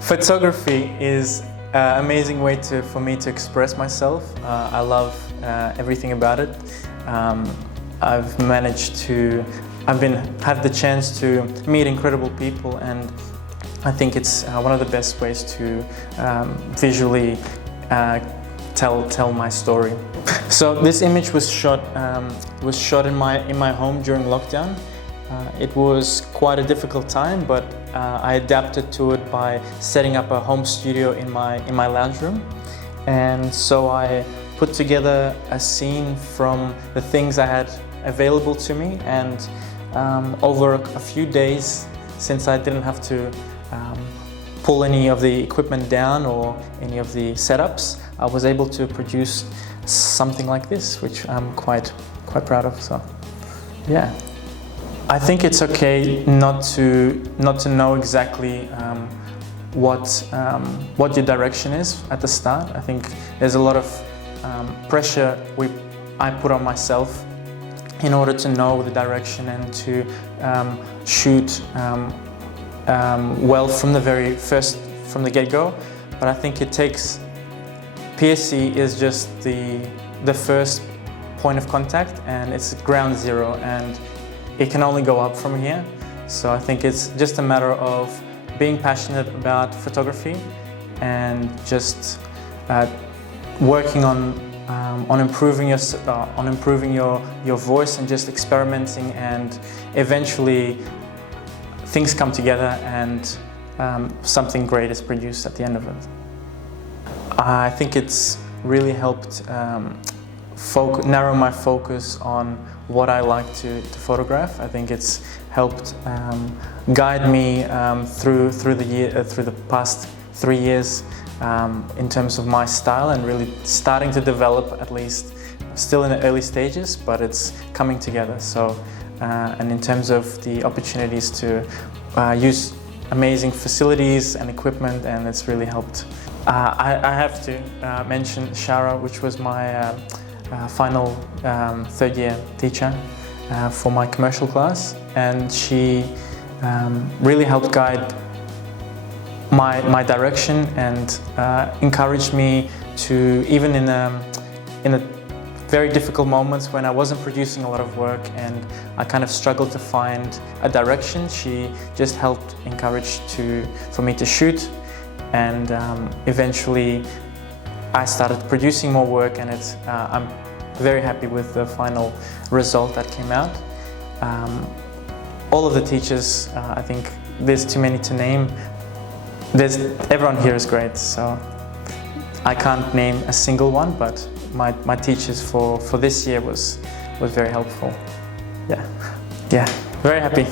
Photography is an amazing way for me to express myself. I love everything about it. I've had the chance to meet incredible people, and I think it's one of the best ways to visually tell my story. So this image was shot in my home during lockdown. It was quite a difficult time, but I adapted to it by setting up a home studio in my lounge room. And so I put together a scene from the things I had available to me, and over a few days, since I didn't have to pull any of the equipment down or any of the setups, I was able to produce something like this, which I'm quite proud of. So, yeah. I think it's okay not to know exactly what your direction is at the start. I think there's a lot of pressure I put on myself in order to know the direction and to shoot well from the get-go. But I think it takes PSC is just the first point of contact, and it's ground zero, and it can only go up from here. So I think it's just a matter of being passionate about photography and just working on improving your voice, and just experimenting, and eventually things come together and something great is produced at the end of it. I think it's really helped narrow my focus on what I like to photograph. I think it's helped guide me through the past 3 years in terms of my style, and really starting to develop, at least still in the early stages, but it's coming together. So, and in terms of the opportunities to use amazing facilities and equipment, and it's really helped. I have to mention Shara, which was my final third year teacher for my commercial class, and she really helped guide my direction and encouraged me to, even in a very difficult moments when I wasn't producing a lot of work and I kind of struggled to find a direction, she just helped encourage for me to shoot, and eventually I started producing more work, and I'm very happy with the final result that came out. All of the teachers, I think there's too many to name. Everyone here is great, so I can't name a single one, but my teachers for this year was very helpful. Yeah, very happy.